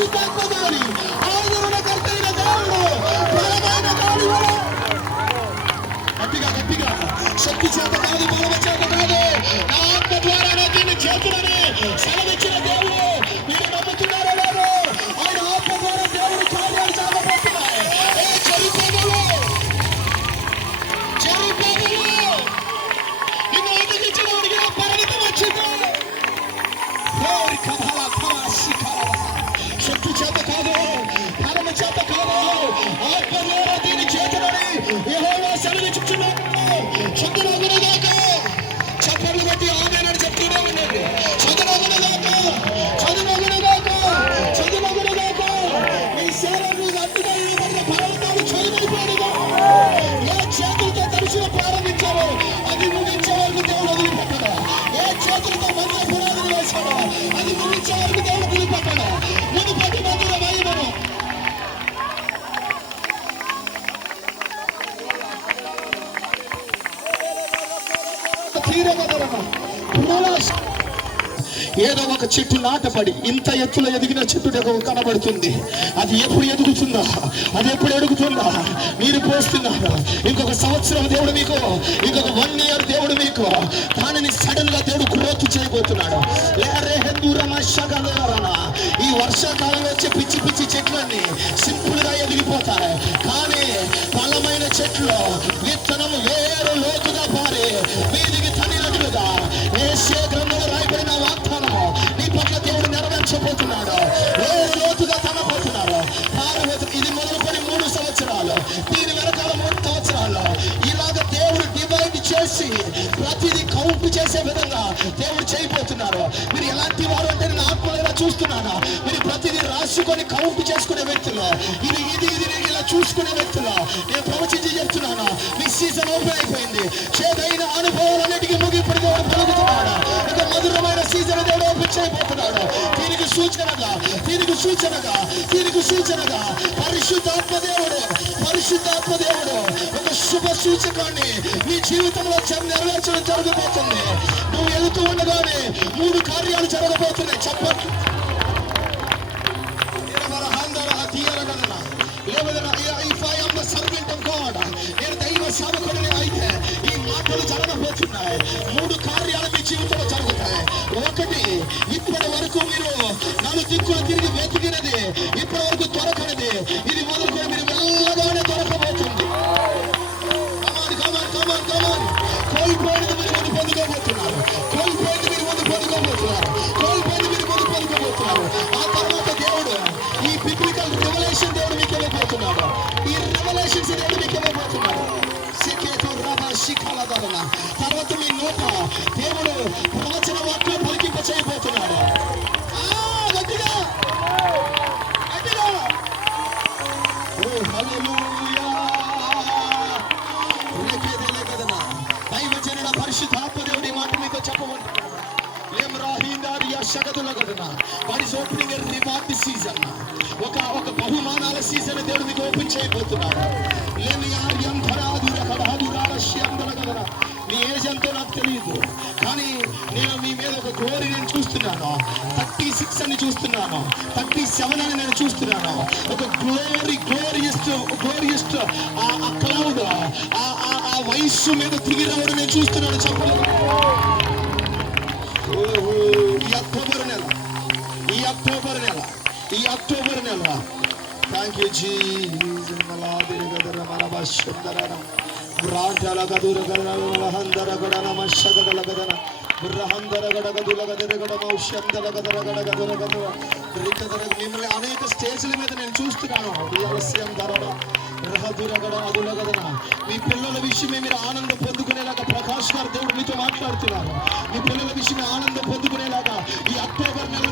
పరిశుద్ధాత్మ దేవుని ఆదరణకర్తైన దేవుడు బలమైన దేవుడు. గట్టిగా గట్టిగా శక్తి చేత కాదు, బలమ చేత కాదు, నా ఆత్మ ద్వారానే దీన్ని చేతులని సెలవిచ్చిన దేవుడు. మీరు నమ్ముతున్నారో లేదో? ఆయన ఆత్మ ద్వారా దేవుడు కార్యాలు జరగబోతున్నాయి. చెరుకోగలు నిన్ను అడ్డగించిన వాడికి నా పరిమితం వచ్చింది. శక్తి చేత కాదు, బలమ చేత కాదు, ఆత్మ ద్వారా దీన్ని చేతులని యెహోవా సెలవిచ్చుచున్నాడు. చంద్రబాబుగాక చప్పట్లు బట్టి ఆమెనని చెప్తూనే ఉన్నది. చంద్రబాబుగాక చంద్రబాబుగాక చంద్రబాబుగాక మీ సేవలు అడ్డుగా భారతాలు చేయమైపోయినగా. ఏ చేతులతో దర్శన ప్రారంభించారో అది ముగించే వరకు దేవుడు వదిలిపెట్టడా. ఏ చేతులతో మందిర పునాదులు వేశాడో అది ముగించే వరకు దేవుడు వదిలిపెట్టడా. మునుపటి మందిర మహిమను ఏదో ఒక చెట్టు నాటపడి ఇంత ఎత్తులో ఎదిగిన చెట్టు కనబడుతుంది. అది ఎప్పుడు ఎదుగుతుందా? అది ఎప్పుడు ఎదుగుతుందా? మీరు పోస్తున్నారు. ఇంకొక సంవత్సరం దేవుడు మీకు, ఇంకొక 1 year దేవుడు మీకు దానిని సడన్ గా దేవుడు గ్రోత్ చేయబోతున్నాడు. ఈ వర్షాకాలంలో వచ్చే పిచ్చి పిచ్చి చెట్లన్నీ సింపుల్ గా ఎదిగిపోతాయి. కానీ బలమైన చెట్లు విత్తనం వేరు లోతుగా పారి వీధికి తనిలుగా యేషయా గ్రంథంలో రాయబడిన వాగ్దానము నీ పట్ల దేవుడు నెరవేర్చబోతున్నాడు. వేరు లోతుగా తనబోతున్నాడు. ఇది మొదలుకొని 3 సంవత్సరాలు, దీని వెనకాల 3 సంవత్సరాలు ఇలాగ దేవుడు డివైడ్ చేసి ప్రతిదీ కౌంట్ చేసే విధంగా దేవుడు చేయబోతున్నారు. మీరు ఎలాంటి వారు అంటే నేను ఆత్మలో చూస్తున్నాను. మీరు ప్రతిదీ రాసుకొని కౌంట్ చేసుకునే వ్యక్తులు, ఇది ఇది ఇది ఇలా చూసుకునే వ్యక్తులు నేను ప్రవచించి చెప్తున్నాను. మీ సీజన్ ఓపెన్ అయిపోయింది. చేదైన అనుభవాలన్నిటికీ ముగింపుడు దేవుడు పలుకుతున్నాడు. ఒక మధురమైన సీజన్ దేవుడు ఓపెన్ చేయబోతున్నాడు. దీనికి సూచనగా దీనికి సూచనగా దీనికి సూచనగా పరిశుద్ధాత్మ దేవుడు ఒక శుభ సూచకాన్ని నీ జీవితంలో నెరవేర్చడం జరగబోతుంది. నువ్వు వెళుతూ ఉండగానే 3 కార్యాలు జరగబోతున్నాయి. చెప్పండి. నేను దైవ సేవకుడిని అయితే ఈ మాటలు జరగబోతున్నాయి. 3 కార్యాలు మీ జీవితంలో జరుగుతాయి. ఒకటి, ఇప్పటి వరకు మీరు 4 దిక్కులు తిరిగి వెతికినది ఇప్పటి వరకు దొరకనిది ఇది మొదలుకొని మీరు వెళ్ళగానే దొరకబోతుంది. కోల్పోయినది మీరు ముందు పొందుకోబోతున్నారు. కోల్పోయింది మీరు ముందు పొందుకోబోతున్నారు. ఆ తర్వాత దేవుడు ఈ బిబ్లికల్ రెవల్యూషన్ దేవుడు మీకు ఇవ్వబోతున్నాడు. ఈ రెవల్యూషన్స్ దేవుడు మీకు ఇవ్వబోతున్నాడు. తర్వాత మీ నోట దేవుడు ప్రవచన వాక్యం పలికింప చేయబోతున్నాడు. గట్టిగా గట్టిగా దైవజనుడ పరిశుద్ధాత్మ దేవుడు ఈ మాట మీకు చెప్పమంటున్నాడు. ఒక బహుమానాల సీజన్ దేవుడు మీకు ఓపెన్ చేయబోతున్నాడు. మీ ఏజ్ ఎంతో నాకు తెలియదు, కానీ నేను మీ మీద ఒక గ్లోరీ నేను చూస్తున్నాను. 36 అని చూస్తున్నాను, 37 అని నేను చూస్తున్నాను. ఒక గ్లోరియస్ ఆ క్లౌడ్ ఆ వయస్సు మీద తిరిగి రావడం నేను చూస్తున్నాను. చెప్పలేదు. ఈ అక్టోబర్ నెల థ్యాంక్ యూ జీసస్. మిమ్మల్ని అనేక స్టేజ్ల మీద నేను చూస్తున్నాను. మీ పిల్లల విషయమే మీరు ఆనందం పొందుకునేలాగా ప్రకాష్ గారు దేవుడు మీతో మాట్లాడుతున్నారు. మీ పిల్లల విషయమే ఆనందం పొందుకునేలాగా ఈ అక్టోబర్ నెల